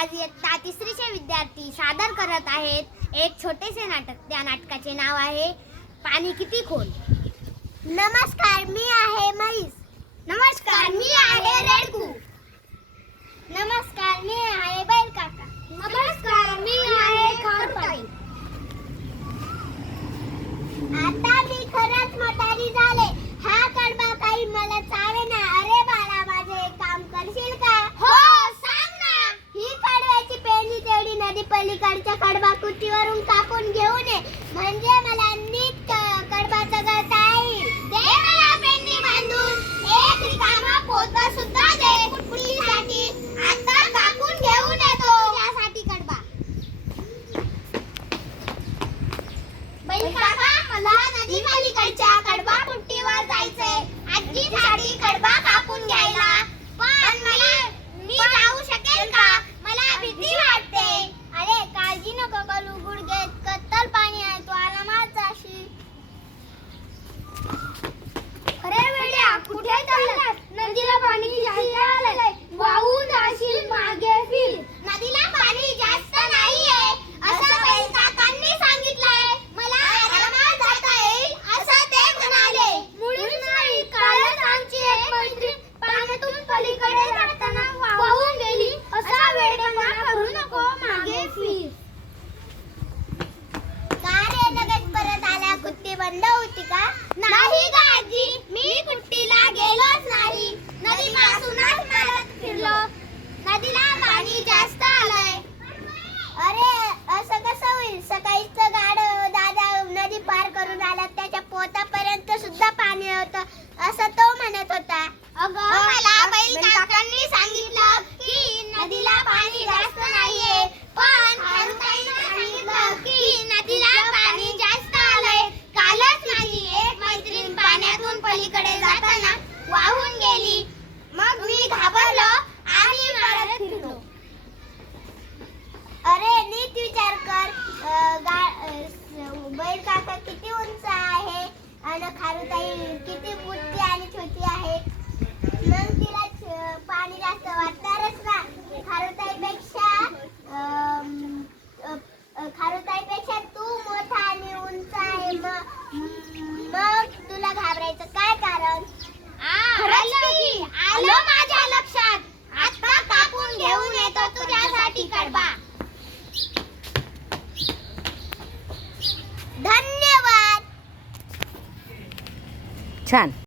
आज इयत्ता तिसरीचे विद्यार्थी सादर करत आहेत एक छोटेसे नाटक. त्या नाटकाचे नाव आहे पाणी किती खोल. नमस्कार, मी आहे म्हैस. नमस्कार, मी आहे रेडकू. नमस्कार, मी आहे बैल काका. नमस्कार, मी आहे खारुताई. आता मी खरंच म्हातारी झाले. हा कडबा काही मला चावेना. अरे बाळा, माझे एक काम करशील का? हो, सांग ना. ही कडव्याची पेंडी तेवढी नदी पलीकडच्या कडबा कुटीवरून कापून घेऊन ये, म्हणजे मला नीट कडबाचा गळता येईल. दे मला पेंडी बांधून. एक रिकामा पोता सुद्धा दे कुटीसाठी. आता कापून घेऊन येतो तुझ्यासाठी कडबा. बैल काका, मला नदी पलीकडच्या कडबा कुटीवर जायचंय आजीसाठी कडबा कापून घ्यायला. पण मी जाऊ शकेल का? मला भीती वाटते. अरे काळजी नको करू गुडघे कत्तल पाणी आहे, तू आरामात जाशील. अरे वेड्या, कुठे चाललास? नदीला पाणी जास्त आलंय, वाहून जाशील. मागे फिर. नदीला पाणी जास्त नाहीये असं बैल काकांनी सांगितलंय. मला आरामात जाता येईल असं ते म्हणाले. मुळीच नाही, कालच आमची एक मैत्रीण पाण्यातून पलीकडे जाताना वाहून गेली. असा वेडेपणा करू नको, मागे फिर. का रे, लगेच परत आला? कुट्टी बंद होती का? नाही ग आजी, मी कुट्टीला गेलोच नाही. नदीपासूनच परत फिरलो. नदीला पाणी जास्त आलंय. अरे असं कसं होईल? सकाळीच गाडं दादा नदी पार करून आला, त्याच्या पोटापर्यंत सुद्धा पाणी होतं असं तो म्हणत होता. अगं, मला बैल काकांनी सांगितलं की नदीला पाणी जास्त नाहीये, पण खारुताईने सांगितलं की नदीला पाणी जास्त आलंय. कालच माझी एक मैत्रीण पाण्यातून पलीकडे जाताना वाहून गेली. मग मी घाबरलो आणि परत फिरलो. अरे नीट विचार कर. बैल काका किती उंच आहे आणि खारुताई किती मोठी आणि छोटी आहे. मग तिला पाणी जास्त वाटणारच ना. खारुताईपेक्षा तू मोठा आणि उंच आहे, मग तुला घाबरायचं काय कारण? आलं माझ्या लक्षात. आता कापून घेऊन येतो तुझ्यासाठी कडबा. धन्यवाद. छान.